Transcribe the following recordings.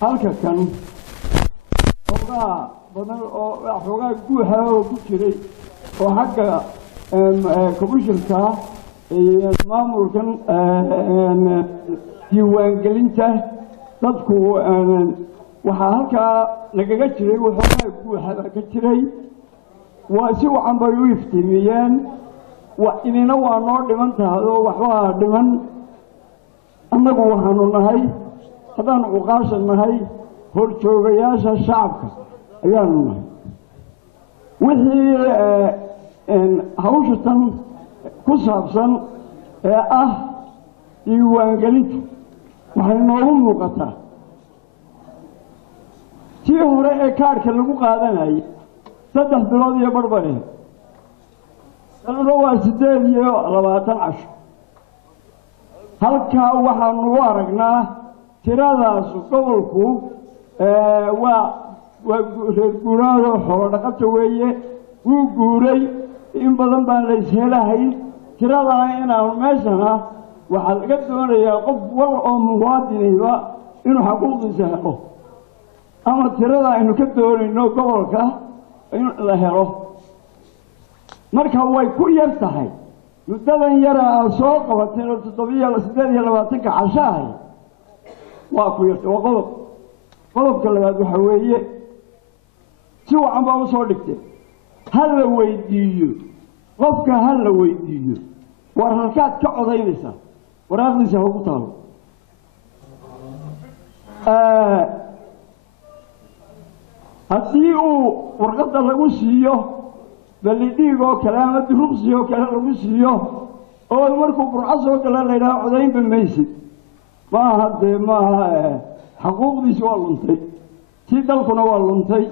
halka kan xogaa badan oo xogaa guuxa oo ku jiray oo xagga komishanka iyo maamulkan diiwaangelinta dadku waxaa halkaa nagaga jiray waxoogaa guuxa ka jiray waa si wacan bay u iftiimiyeen inina waa noo dhiman tahay oo waxbaa dhiman annagu waxaanu nahay haddaan cuqaasha nahay horjoogayaasha shacabka ayaanu nahay wixii hawsha tan ku saabsan ee ah diiwaangelintu waxay noogu muuqataa tii hore ee kaadhka lagu qaadanayay 3 bilood iyo barbare waa 8 casho halkaa waxaanu u aragnaa tiradaas gobolku waa reer guuraado xoolo dhaqato weeye wuu guuray in badan baan la ishelahayn tiradaa inaanu meeshana waxaa laga doonayaa qof wal oo muwaadinayba inuu xaquuqdiisa helo ama tirada aynu ka doonayno gobolka in la helo marka way ku yar tahay muddadan yara aad soo qabatay oo 7 casho ahay waa ku yartay waa qodobka labaad waxa weeye si wacan baa u soo dhigtay hal la weydiiyo qofka hal la weydiiyo war halkaad ka codaynaysaa waraaqdiisa ha ugu taalo haddii uu warqadda lagu siiyo balidhiig oo kale ama duruqsi oo kale lagu siiyo oo markuu burcas oo kale la yidhaha codaynba maysid maaha dee maaha xaquuqdiisi waa luntay tii dalkuna waa luntay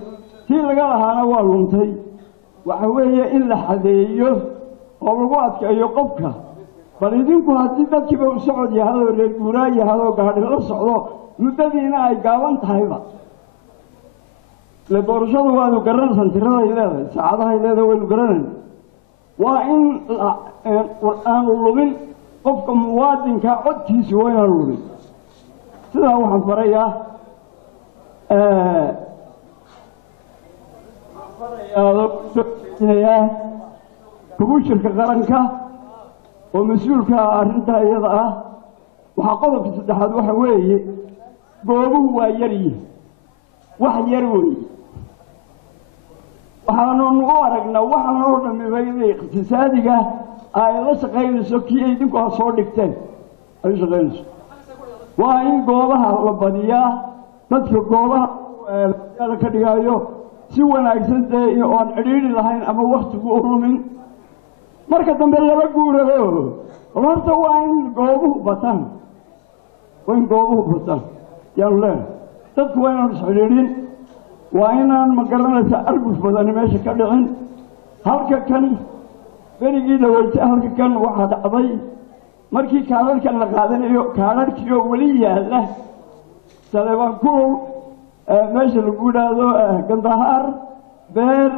tii laga lahaana waa luntay waxa weeye in la xadeeyo oo lagu adkeeyo qofka bal idinku haddii dadkiiba u socod yahadoo reer guuraa yahadoo gaadhi la socdo muddadiina ay gaaban tahayba doorashadu waanu garanaysan tiraday leedahay saacadahay leedahay waynu garanayna waa in aanu lumin qofka muwaadinka codkiisi waa inaanu lumin sidaa waxaan farayaa komishanka qaranka oo mas-uulka arrintaa iyada ah waxaa qodobka saddexaad waxa weeye goobuhu waa yaryihin wax yar weeye waxaanu u aragnaa waxaan oo dhamibay inay iqtisaadiga ay la shaqaynayso kii ay idinku ha soo dhigteen ay u shaqaynayso waa in goobaha la badiyaa dadka goobaha la ka dhigaayo si wanaagsan dee oon cidhiidhi lahayn ama waktigu u lumin marka dambe laba guurado horta waa in goobuhu bataan yaanu leenahay dadku waa inaan isxidhiidhin waa inaan ma garanaysa argus badani meesha ka dhicin halka kan berigii dhaweytay halka kan waxaa dhacday markii kaadharhkan la qaadanayo kaadharhkii oo weli yaalla saleebaan kulow meesha lagu yidhaahdo gandahaar beer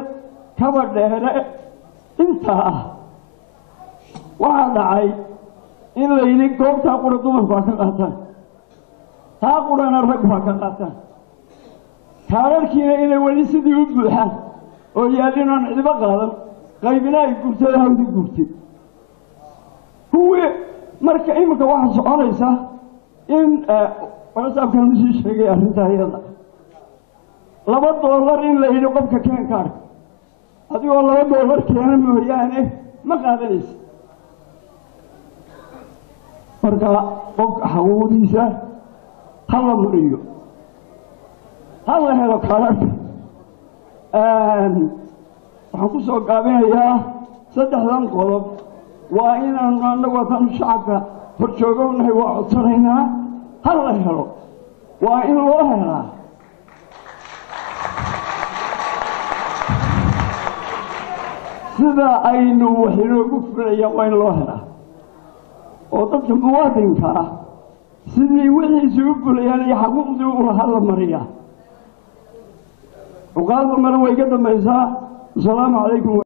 kaba dheere intaa ah waxaa dhacay in la yidhi goobtaa qura dumarku ha ka qaataan taa qurana raggu ha ka qaataan kaadharhkiina inay weli sidii u buuxaan oo yaallin oon cidibo qaadan qaybina ay gurtada hawdi guurtay kuwii marka iminka waxaa soconaysa in warasaabkan usii sheegay arrintaa iyada $2 in la yidhi qofka keen kaadhka adigoo $2 keena mooyaane ma qaadanaysa marka qofka xaquuqdiisa ha la mariyo ha la helo kaadharhka waxaan ku soo gaabinayaa 3 qodob waa inaanu annagu haddaan shacabka horjoogownahay waa codsanaynaa ha la helo waa in loo helaa sida aynu wax inoogu fulayaan waa in loo helaa oo dadka muwaadinka ah sidii wixiisi u fulayaan iyo xaquuqdii u lahaa la mariyaa وقال مرة ويقدم السلام عليكم